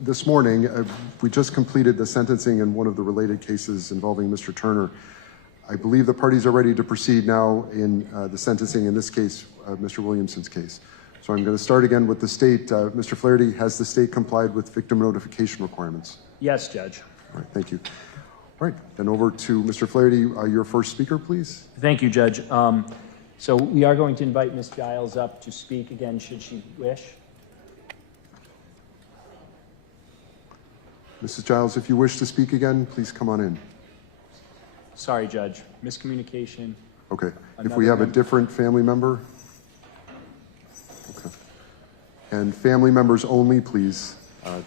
this morning, we just completed the sentencing in one of the related cases involving Mr. Turner. I believe the parties are ready to proceed now in the sentencing, in this case, Mr. Williamson's case. So I'm going to start again with the state. Mr. Flaherty, has the state complied with victim notification requirements? Yes, Judge. All right, thank you. All right, then over to Mr. Flaherty, your first speaker, please. Thank you, Judge. So we are going to invite Ms. Giles up to speak again, should she wish. Mrs. Giles, if you wish to speak again, please come on in. Sorry, Judge. Miscommunication. Okay. If we have a different family member? Okay. And family members only, please. Okay.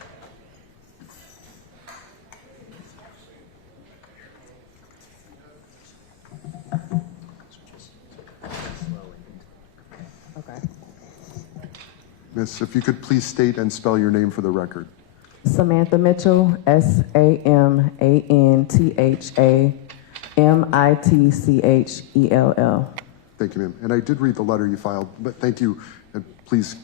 Miss, if you could please state and spell your name for the record. Samantha Mitchell, SAManthaMitchell. Thank you, ma'am. And I did read the letter you filed, but thank you. And please,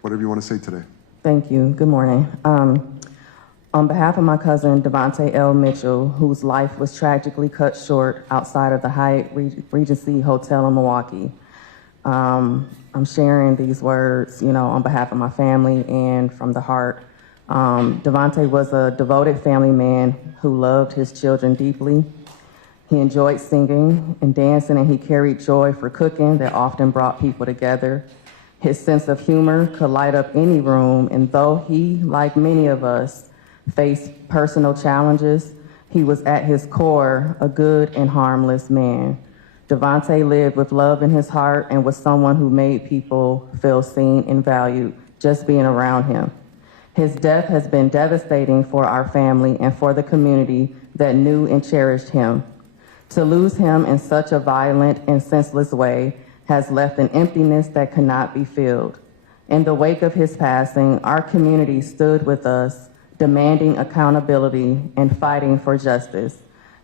whatever you want to say today. Thank you. Good morning. On behalf of my cousin, Devontae L. Mitchell, whose life was tragically cut short outside of the Hyatt Regency Hotel in Milwaukee, I'm sharing these words, on behalf of my family and from the heart. Devontae was a devoted family man who loved his children deeply. He enjoyed singing and dancing, and he carried joy for cooking that often brought people together. His sense of humor could light up any room, and though he, like many of us, faced personal challenges, he was at his core a good and harmless man. Devontae lived with love in his heart and was someone who made people feel seen and valued just being around him. His death has been devastating for our family and for the community that knew and cherished him. To lose him in such a violent and senseless way has left an emptiness that cannot be filled. In the wake of his passing, our community stood with us, demanding accountability and fighting for justice.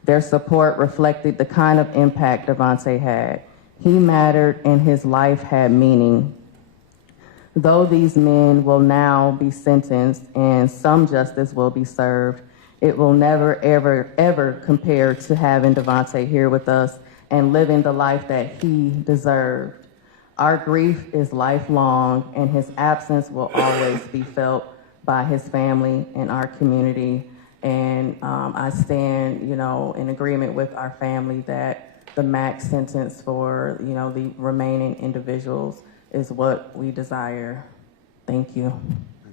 Their support reflected the kind of impact Devontae had. He mattered and his life had meaning. Though these men will now be sentenced and some justice will be served, it will never, ever, ever compare to having Devontae here with us and living the life that he deserved. Our grief is lifelong, and his absence will always be felt by his family and our community. And I stand, in agreement with our family that the max sentence for, the remaining individuals is what we desire. Thank you.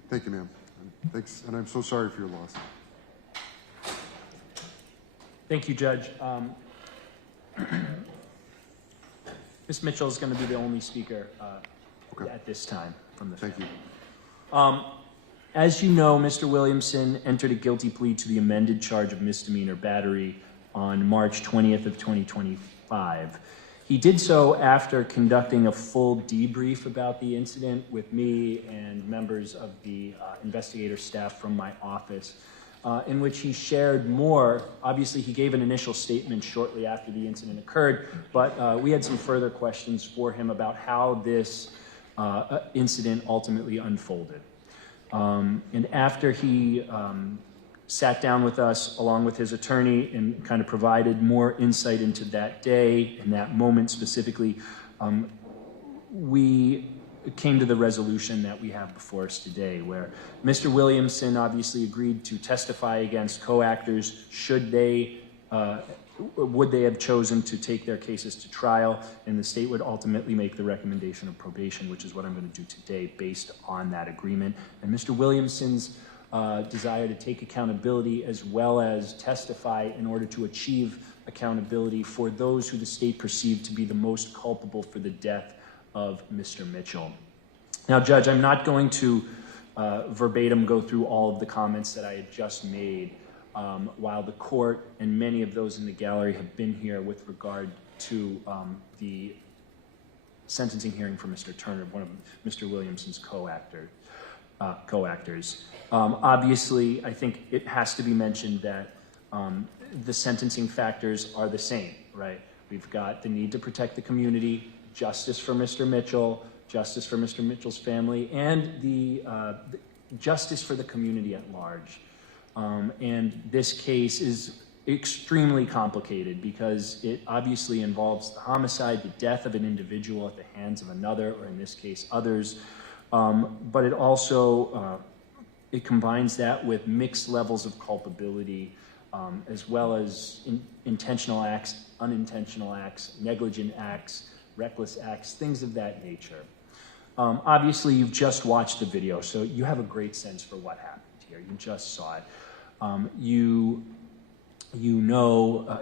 Thank you, ma'am. Thanks, and I'm so sorry for your loss. Thank you, Judge. Ms. Mitchell is going to be the only speaker at this time from the family. Thank you. As you know, Mr. Williamson entered a guilty plea to the amended charge of misdemeanor battery on March 20th of 2025. He did so after conducting a full debrief about the incident with me and members of the investigator staff from my office, in which he shared more. Obviously, he gave an initial statement shortly after the incident occurred, but we had some further questions for him about how this incident ultimately unfolded. And after he sat down with us along with his attorney and kind of provided more insight into that day and that moment specifically, we came to the resolution that we have before us today, where Mr. Williamson obviously agreed to testify against co-actors should they, would they have chosen to take their cases to trial, and the state would ultimately make the recommendation of probation, which is what I'm going to do today based on that agreement. And Mr. Williamson's desire to take accountability as well as testify in order to achieve accountability for those who the state perceived to be the most culpable for the death of Mr. Mitchell. Now, Judge, I'm not going to verbatim go through all of the comments that I had just made while the court and many of those in the gallery have been here with regard to the sentencing hearing for Mr. Turner, one of Mr. Williamson's co-actors. Obviously, I think it has to be mentioned that the sentencing factors are the same, right? We've got the need to protect the community, justice for Mr. Mitchell, justice for Mr. Mitchell's family, and the justice for the community at large. And this case is extremely complicated because it obviously involves the homicide, the death of an individual at the hands of another, or in this case, others. But it also, it combines that with mixed levels of culpability, as well as intentional acts, unintentional acts, negligent acts, reckless acts, things of that nature. Obviously, you've just watched the video, so you have a great sense for what happened here. You just saw it.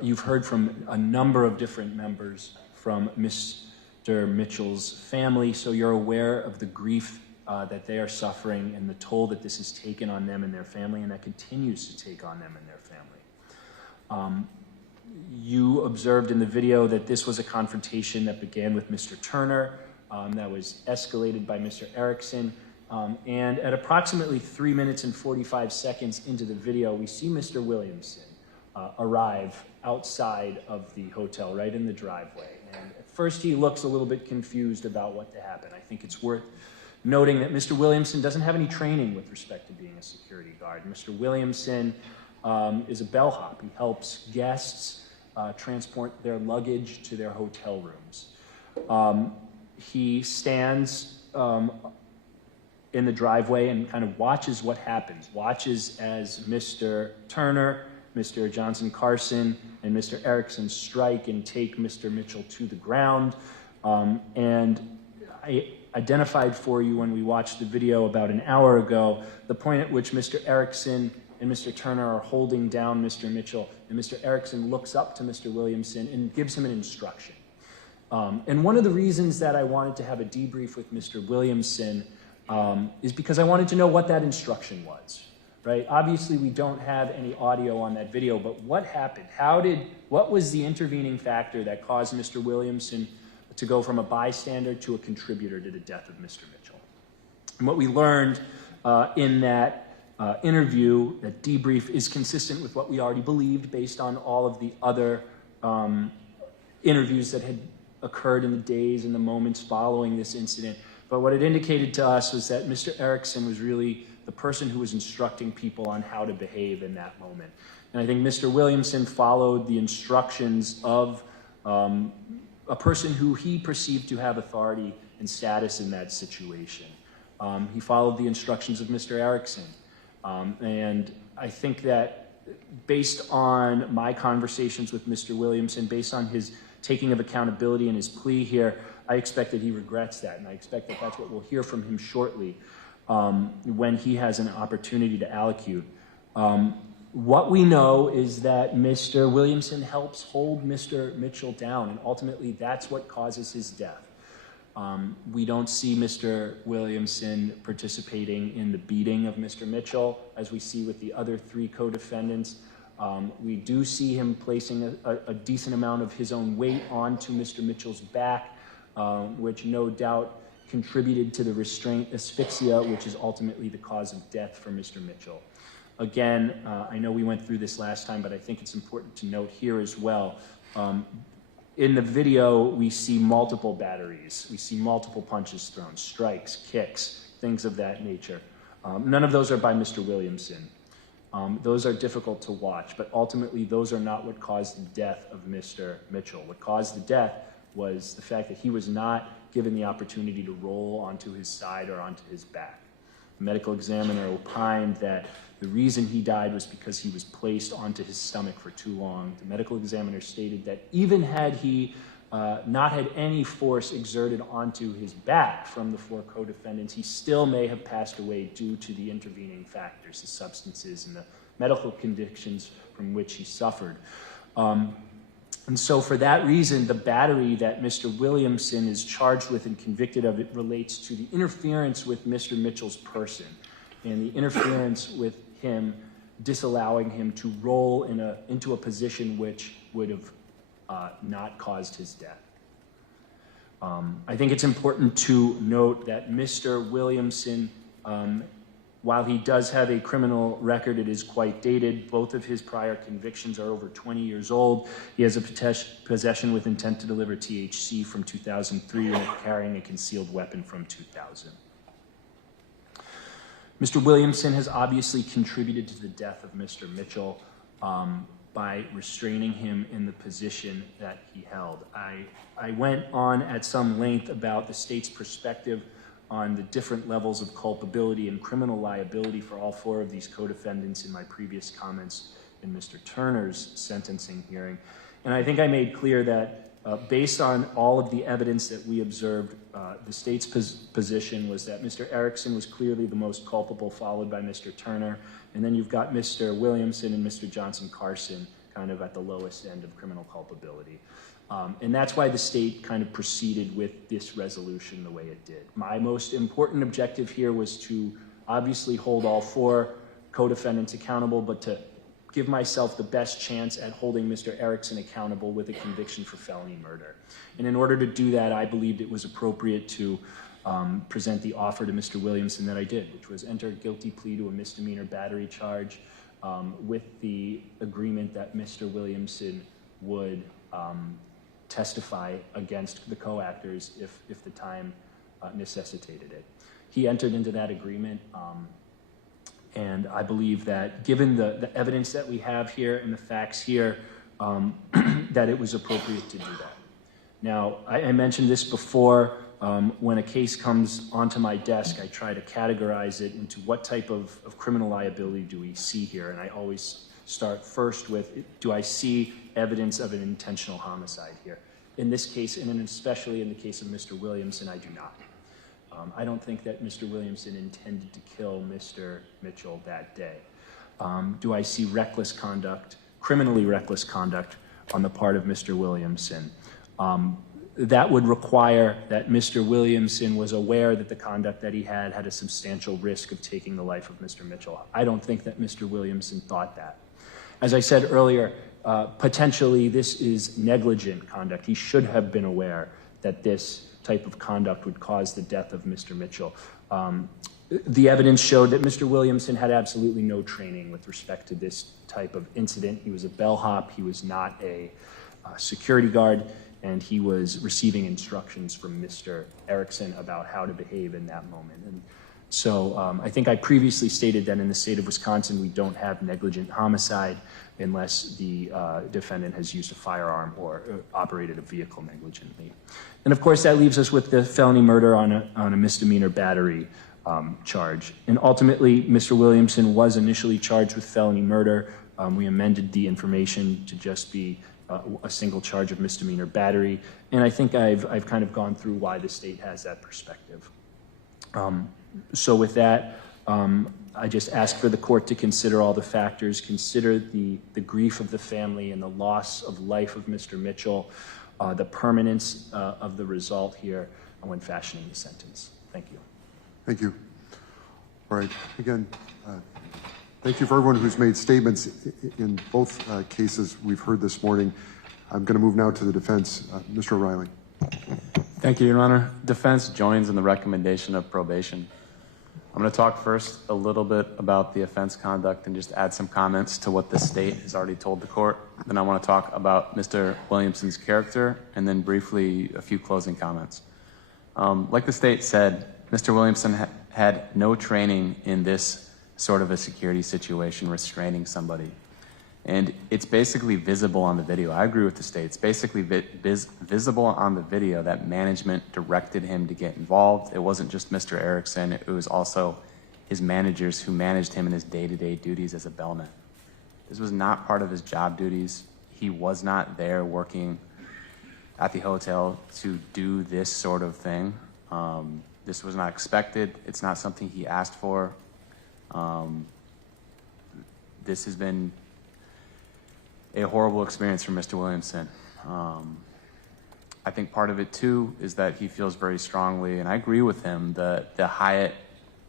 You've heard from a number of different members from Mr. Mitchell's family, so you're aware of the grief that they are suffering and the toll that this has taken on them and their family, and that continues to take on them and their family. You observed in the video that this was a confrontation that began with Mr. Turner, that was escalated by Mr. Erickson, and at approximately 3 minutes and 45 seconds into the video, we see Mr. Williamson arrive outside of the hotel, right in the driveway. And at first he looks a little bit confused about what to happen. I think it's worth noting that Mr. Williamson doesn't have any training with respect to being a security guard. Mr. Williamson is a bellhop. He helps guests transport their luggage to their hotel rooms. He stands in the driveway and kind of watches what happens, watches as Mr. Turner, Mr. Johnson Carson, and Mr. Erickson strike and take Mr. Mitchell to the ground. And I identified for you when we watched the video about an hour ago, the point at which Mr. Erickson and Mr. Turner are holding down Mr. Mitchell, and Mr. Erickson looks up to Mr. Williamson and gives him an instruction. And one of the reasons that I wanted to have a debrief with Mr. Williamson is because I wanted to know what that instruction was, right? Obviously, we don't have any audio on that video, but what happened? What was the intervening factor that caused Mr. Williamson to go from a bystander to a contributor to the death of Mr. Mitchell? And what we learned in that interview, that debrief, is consistent with what we already believed based on all of the other interviews that had occurred in the days and the moments following this incident. But what it indicated to us was that Mr. Erickson was really the person who was instructing people on how to behave in that moment. And I think Mr. Williamson followed the instructions of a person who he perceived to have authority and status in that situation. He followed the instructions of Mr. Erickson. And I think that based on my conversations with Mr. Williamson, based on his taking of accountability and his plea here, I expect that he regrets that, and I expect that that's what we'll hear from him shortly when he has an opportunity to allocute. What we know is that Mr. Williamson helps hold Mr. Mitchell down, and ultimately that's what causes his death. We don't see Mr. Williamson participating in the beating of Mr. Mitchell, as we see with the other 3 co-defendants. We do see him placing a decent amount of his own weight onto Mr. Mitchell's back, which no doubt contributed to the restraint asphyxia, which is ultimately the cause of death for Mr. Mitchell. Again, I know we went through this last time, but I think it's important to note here as well. In the video, we see multiple batteries. We see multiple punches thrown, strikes, kicks, things of that nature. None of those are by Mr. Williamson. Those are difficult to watch, but ultimately those are not what caused the death of Mr. Mitchell. What caused the death was the fact that he was not given the opportunity to roll onto his side or onto his back. The medical examiner opined that the reason he died was because he was placed onto his stomach for too long. The medical examiner stated that even had he not had any force exerted onto his back from the 4 co-defendants, he still may have passed away due to the intervening factors, the substances and the medical conditions from which he suffered. And so for that reason, the battery that Mr. Williamson is charged with and convicted of, it relates to the interference with Mr. Mitchell's person and the interference with him disallowing him to roll into a position which would have not caused his death. I think it's important to note that Mr. Williamson, while he does have a criminal record, it is quite dated. Both of his prior convictions are over 20 years old. He has a possession with intent to deliver THC from 2003 and carrying a concealed weapon from 2000. Mr. Williamson has obviously contributed to the death of Mr. Mitchell by restraining him in the position that he held. I went on at some length about the state's perspective on the different levels of culpability and criminal liability for all four of these co-defendants in my previous comments in Mr. Turner's sentencing hearing. And I think I made clear that based on all of the evidence that we observed, the state's position was that Mr. Erickson was clearly the most culpable, followed by Mr. Turner. And then you've got Mr. Williamson and Mr. Johnson Carson kind of at the lowest end of criminal culpability. And that's why the state kind of proceeded with this resolution the way it did. My most important objective here was to obviously hold all four co-defendants accountable, but to give myself the best chance at holding Mr. Erickson accountable with a conviction for felony murder. And in order to do that, I believed it was appropriate to present the offer to Mr. Williamson that I did, which was enter a guilty plea to a misdemeanor battery charge with the agreement that Mr. Williamson would testify against the co-actors if the time necessitated it. He entered into that agreement, and I believe that given the evidence that we have here and the facts here, that it was appropriate to do that. Now, I mentioned this before, when a case comes onto my desk, I try to categorize it into what type of criminal liability do we see here, and I always start first with, do I see evidence of an intentional homicide here? In this case, and especially in the case of Mr. Williamson, I do not. I don't think that Mr. Williamson intended to kill Mr. Mitchell that day. Do I see reckless conduct, criminally reckless conduct on the part of Mr. Williamson? That would require that Mr. Williamson was aware that the conduct that he had a substantial risk of taking the life of Mr. Mitchell. I don't think that Mr. Williamson thought that. As I said earlier, potentially this is negligent conduct. He should have been aware that this type of conduct would cause the death of Mr. Mitchell. The evidence showed that Mr. Williamson had absolutely no training with respect to this type of incident. He was a bellhop, he was not a security guard, and he was receiving instructions from Mr. Erickson about how to behave in that moment. And so I think I previously stated that in the state of Wisconsin, we don't have negligent homicide unless the defendant has used a firearm or operated a vehicle negligently. And of course, that leaves us with the felony murder on a misdemeanor battery charge. And ultimately, Mr. Williamson was initially charged with felony murder. We amended the information to just be a single charge of misdemeanor battery. And I think I've kind of gone through why the state has that perspective. So with that, I just ask for the court to consider all the factors, consider the grief of the family and the loss of life of Mr. Mitchell, the permanence of the result here when fashioning the sentence. Thank you. Thank you. All right. Again, thank you for everyone who's made statements in both cases we've heard this morning. I'm going to move now to the defense. Mr. O'Reilly. Thank you, Your Honor. Defense joins in the recommendation of probation. I'm going to talk first a little bit about the offense conduct and just add some comments to what the state has already told the court. Then I want to talk about Mr. Williamson's character and then briefly a few closing comments. Like the state said, Mr. Williamson had no training in this sort of a security situation, restraining somebody. And it's basically visible on the video. I agree with the state. It's basically visible on the video that management directed him to get involved. It wasn't just Mr. Erickson. It was also his managers who managed him in his day-to-day duties as a bellman. This was not part of his job duties. He was not there working at the hotel to do this sort of thing. This was not expected. It's not something he asked for. This has been a horrible experience for Mr. Williamson. I think part of it too is that he feels very strongly, and I agree with him, that the Hyatt,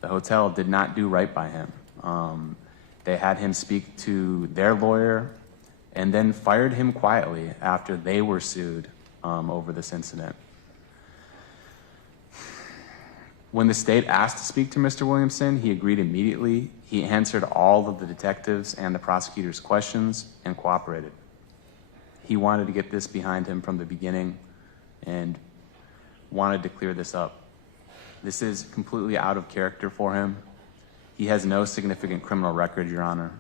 the hotel, did not do right by him. They had him speak to their lawyer and then fired him quietly after they were sued over this incident. When the state asked to speak to Mr. Williamson, he agreed immediately. He answered all of the detectives and the prosecutor's questions and cooperated. He wanted to get this behind him from the beginning and wanted to clear this up. This is completely out of character for him. He has no significant criminal record, Your Honor.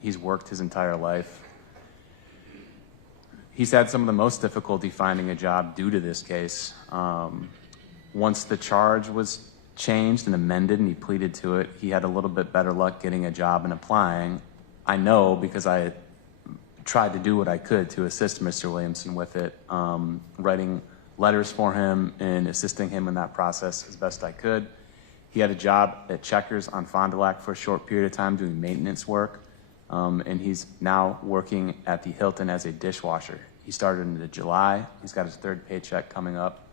He's worked his entire life. He's had some of the most difficulty finding a job due to this case. Once the charge was changed and amended and he pleaded to it, he had a little bit better luck getting a job and applying. I know because I tried to do what I could to assist Mr. Williamson with it, writing letters for him and assisting him in that process as best I could. He had a job at Checkers on Fond du Lac for a short period of time doing maintenance work, and he's now working at the Hilton as a dishwasher. He started in July. He's got his third paycheck coming up,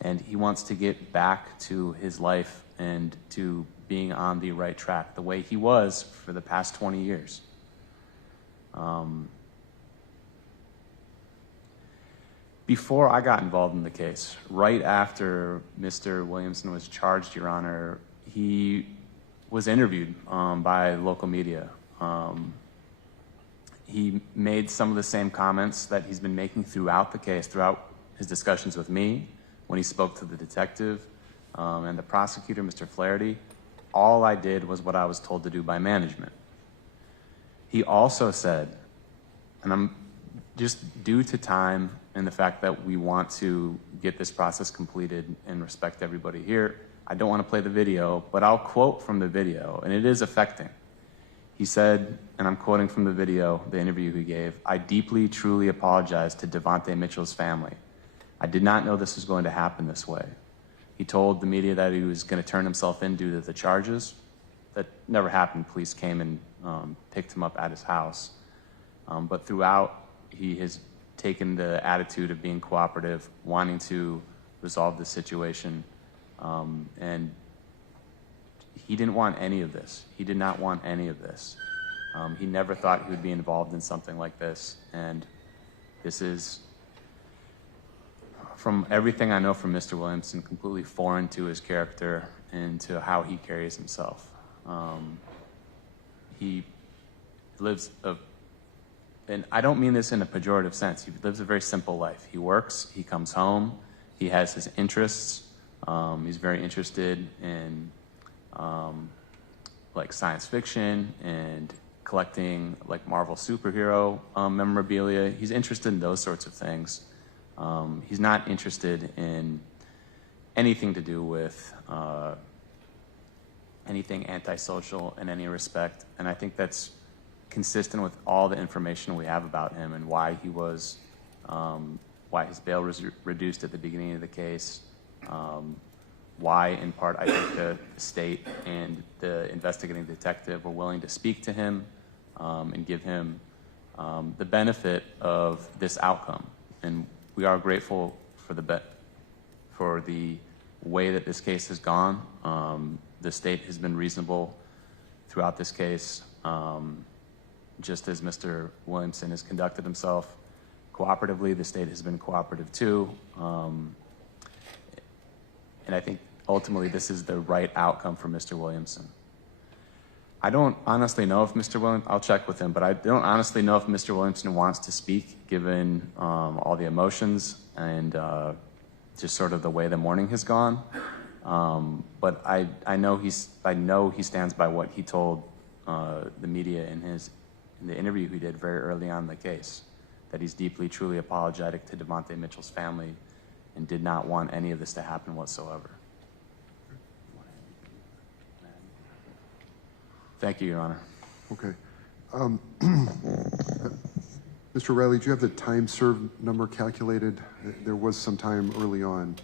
and he wants to get back to his life and to being on the right track, the way he was for the past 20 years. Before I got involved in the case, right after Mr. Williamson was charged, Your Honor, he was interviewed by local media. He made some of the same comments that he's been making throughout the case, throughout his discussions with me, when he spoke to the detective and the prosecutor, Mr. Flaherty. All I did was what I was told to do by management. He also said, and I'm just due to time and the fact that we want to get this process completed and respect everybody here, I don't want to play the video, but I'll quote from the video, and it is affecting. He said, and I'm quoting from the video, the interview he gave, "I deeply, truly apologize to Devontae Mitchell's family. I did not know this was going to happen this way." He told the media that he was going to turn himself in due to the charges. That never happened. Police came and picked him up at his house. But throughout, he has taken the attitude of being cooperative, wanting to resolve the situation, and he didn't want any of this. He did not want any of this. He never thought he would be involved in something like this, and this is, from everything I know from Mr. Williamson, completely foreign to his character and to how he carries himself. He lives and I don't mean this in a pejorative sense. He lives a very simple life. He works, he comes home, he has his interests. He's very interested in like science fiction and collecting like Marvel superhero memorabilia. He's interested in those sorts of things. He's not interested in anything to do with anything antisocial in any respect. And I think that's consistent with all the information we have about him and why he was, why his bail was reduced at the beginning of the case, why, in part, I think the state and the investigating detective were willing to speak to him and give him the benefit of this outcome. And we are grateful for the way that this case has gone. The state has been reasonable throughout this case, just as Mr. Williamson has conducted himself cooperatively. The state has been cooperative too. And I think ultimately this is the right outcome for Mr. Williamson. I don't honestly know if Mr. Williamson, I'll check with him, but I don't honestly know if Mr. Williamson wants to speak given all the emotions and just sort of the way the morning has gone. But I know he stands by what he told the media in the interview he did very early on in the case, that he's deeply, truly apologetic to Devontae Mitchell's family and did not want any of this to happen whatsoever. Thank you, Your Honor. Okay. Mr. Riley, do you have the time served number calculated? There was some time early on.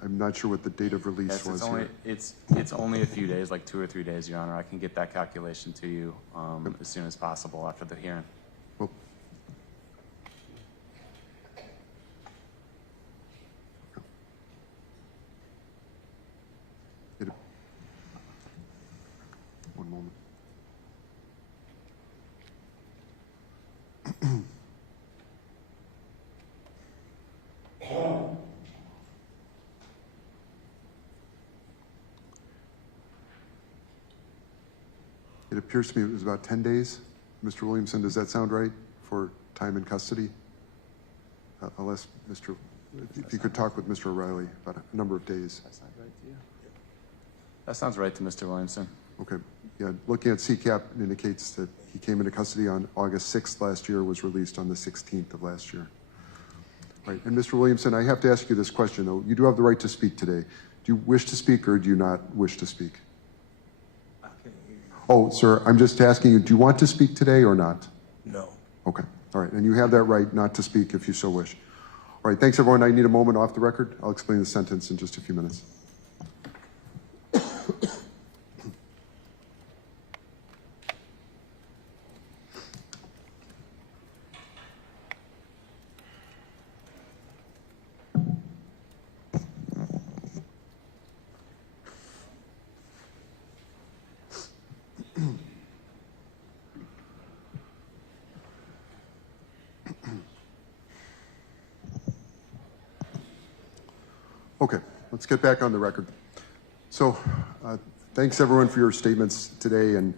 I'm not sure what the date of release was. It's only a few days, like 2 or 3 days, Your Honor. I can get that calculation to you as soon as possible after the hearing. Well, one moment. It appears to me it was about 10 days. Mr. Williamson, does that sound right for time in custody? Unless if you could talk with Mr. O'Reilly about a number of days. That sound right to you? That sounds right to Mr. Williamson. Okay. Yeah, looking at CCAP, it indicates that he came into custody on August 6th last year, was released on the 16th of last year. Right. And Mr. Williamson, I have to ask you this question, though. You do have the right to speak today. Do you wish to speak or do you not wish to speak? I can't hear you. Oh, sir, I'm just asking you, do you want to speak today or not? No. Okay. All right. And you have that right not to speak if you so wish. All right. Thanks, everyone. I need a moment off the record. I'll explain the sentence in just a few minutes. Okay, let's get back on the record. So, thanks everyone for your statements today and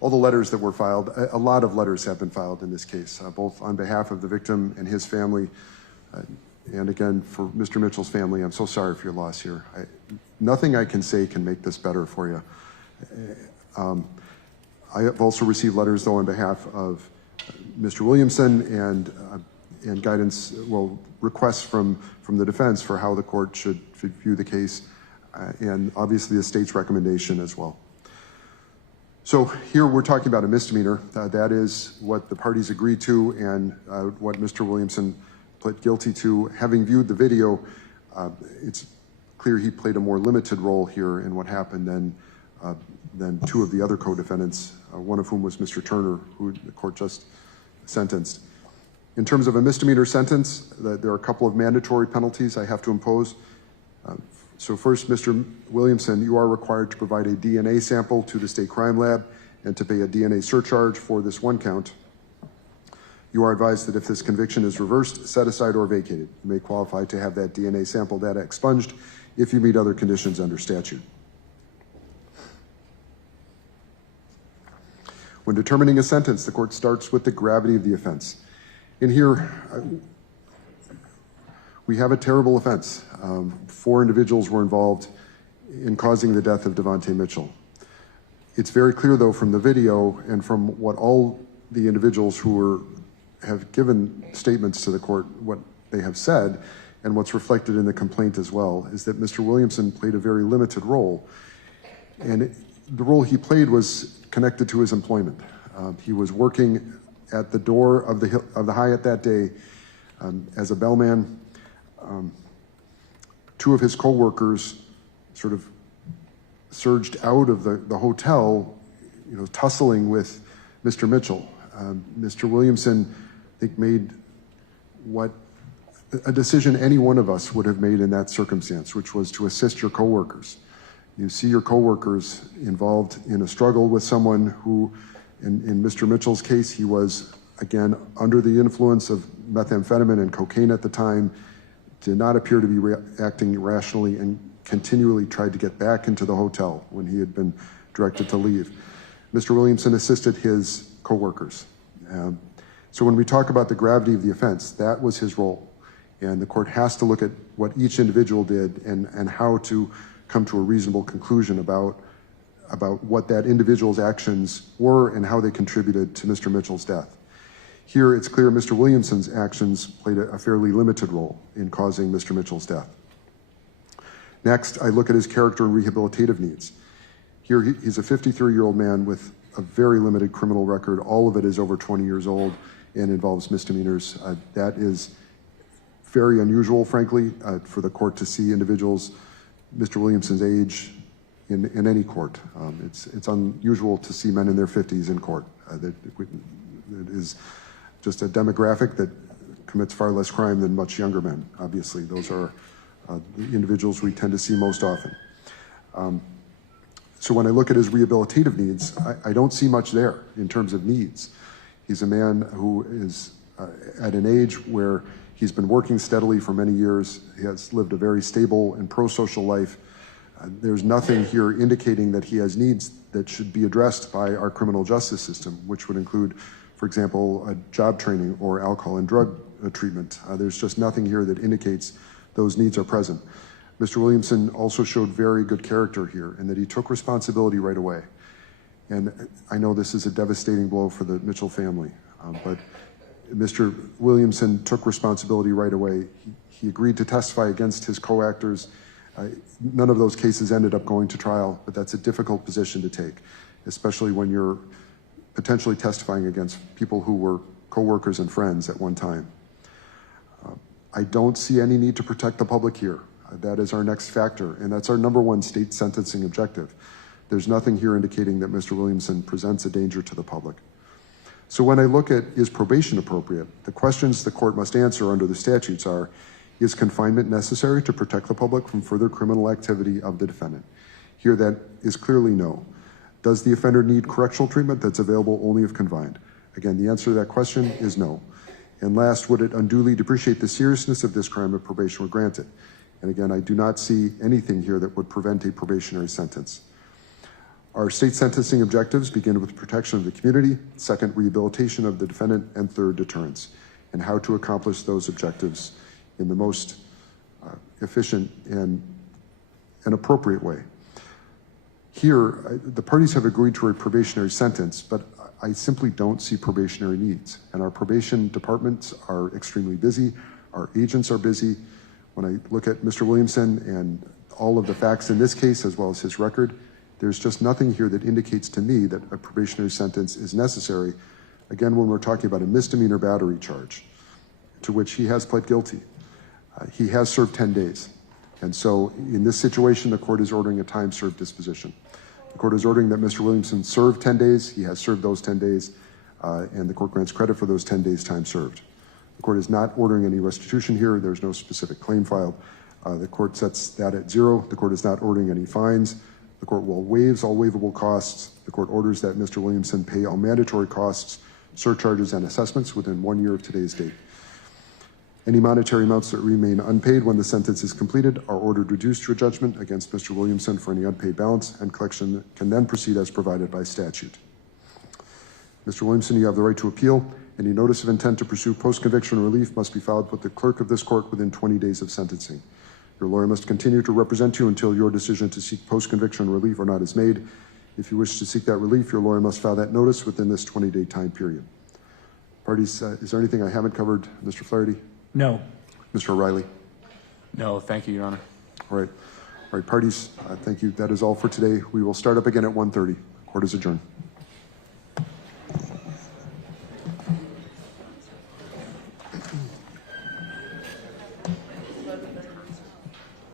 all the letters that were filed. A lot of letters have been filed in this case, both on behalf of the victim and his family, and again, for Mr. Mitchell's family. I'm so sorry for your loss here. Nothing I can say can make this better for you. I have also received letters, though, on behalf of Mr. Williamson and guidance, well, requests from the defense for how the court should view the case, and obviously the state's recommendation as well. So here we're talking about a misdemeanor. That is what the parties agreed to and what Mr. Williamson pled guilty to. Having viewed the video, it's clear he played a more limited role here in what happened than two of the other co-defendants, one of whom was Mr. Turner, who the court just sentenced. In terms of a misdemeanor sentence, there are a couple of mandatory penalties I have to impose. So first, Mr. Williamson, you are required to provide a DNA sample to the state crime lab and to pay a DNA surcharge for this one count. You are advised that if this conviction is reversed, set aside, or vacated, you may qualify to have that DNA sample data expunged if you meet other conditions under statute. When determining a sentence, the court starts with the gravity of the offense. In here, we have a terrible offense. 4 individuals were involved in causing the death of Devontae Mitchell. It's very clear, though, from the video and from what all the individuals who have given statements to the court, what they have said, and what's reflected in the complaint as well, is that Mr. Williamson played a very limited role. And the role he played was connected to his employment. He was working at the door of the Hyatt that day as a bellman. 2 of his co-workers sort of surged out of the hotel, tussling with Mr. Mitchell. Mr. Williamson, I think, made a decision any one of us would have made in that circumstance, which was to assist your co-workers. You see your co-workers involved in a struggle with someone who, in Mr. Mitchell's case, he was, again, under the influence of methamphetamine and cocaine at the time, did not appear to be acting rationally, and continually tried to get back into the hotel when he had been directed to leave. Mr. Williamson assisted his co-workers. So when we talk about the gravity of the offense, that was his role. And the court has to look at what each individual did and how to come to a reasonable conclusion about what that individual's actions were and how they contributed to Mr. Mitchell's death. Here, it's clear Mr. Williamson's actions played a fairly limited role in causing Mr. Mitchell's death. Next, I look at his character and rehabilitative needs. Here, he's a 53-year-old man with a very limited criminal record. All of it is over 20 years old and involves misdemeanors. That is very unusual, frankly, for the court to see individuals Mr. Williamson's age in any court. It's unusual to see men in their 50s in court. That is just a demographic that commits far less crime than much younger men, obviously. Those are the individuals we tend to see most often. So when I look at his rehabilitative needs, I don't see much there in terms of needs. He's a man who is at an age where he's been working steadily for many years. He has lived a very stable and pro-social life. There's nothing here indicating that he has needs that should be addressed by our criminal justice system, which would include, for example, job training or alcohol and drug treatment. There's just nothing here that indicates those needs are present. Mr. Williamson also showed very good character here in that he took responsibility right away. And I know this is a devastating blow for the Mitchell family, but Mr. Williamson took responsibility right away. He agreed to testify against his co-actors. None of those cases ended up going to trial, but that's a difficult position to take, especially when you're potentially testifying against people who were co-workers and friends at one time. I don't see any need to protect the public here. That is our next factor, and that's our #1 state sentencing objective. There's nothing here indicating that Mr. Williamson presents a danger to the public. So when I look at is probation appropriate, the questions the court must answer under the statutes are, is confinement necessary to protect the public from further criminal activity of the defendant? Here that is clearly no. Does the offender need correctional treatment that's available only if confined? Again, the answer to that question is no. And last, would it unduly depreciate the seriousness of this crime if probation were granted? And again, I do not see anything here that would prevent a probationary sentence. Our state sentencing objectives begin with protection of the community, second, rehabilitation of the defendant, and third, deterrence, and how to accomplish those objectives in the most efficient and appropriate way. Here, the parties have agreed to a probationary sentence, but I simply don't see probationary needs. And our probation departments are extremely busy. Our agents are busy. When I look at Mr. Williamson and all of the facts in this case, as well as his record, there's just nothing here that indicates to me that a probationary sentence is necessary. Again, when we're talking about a misdemeanor battery charge, to which he has pled guilty. He has served 10 days. And so in this situation, the court is ordering a time served disposition. The court is ordering that Mr. Williamson serve 10 days. He has served those 10 days, and the court grants credit for those 10 days time served. The court is not ordering any restitution here. There's no specific claim filed. The court sets that at 0. The court is not ordering any fines. The court will waive all waivable costs. The court orders that Mr. Williamson pay all mandatory costs, surcharges, and assessments within 1 year of today's date. Any monetary amounts that remain unpaid when the sentence is completed are ordered reduced to a judgment against Mr. Williamson for any unpaid balance, and collection can then proceed as provided by statute. Mr. Williamson, you have the right to appeal. Any notice of intent to pursue post-conviction relief must be filed with the clerk of this court within 20 days of sentencing. Your lawyer must continue to represent you until your decision to seek post-conviction relief or not is made. If you wish to seek that relief, your lawyer must file that notice within this 20-day time period. Parties, is there anything I haven't covered, Mr. Flaherty? No. Mr. O'Reilly? No, thank you, Your Honor. All right, parties, thank you. That is all for today. We will start up again at 1:30. Court is adjourned.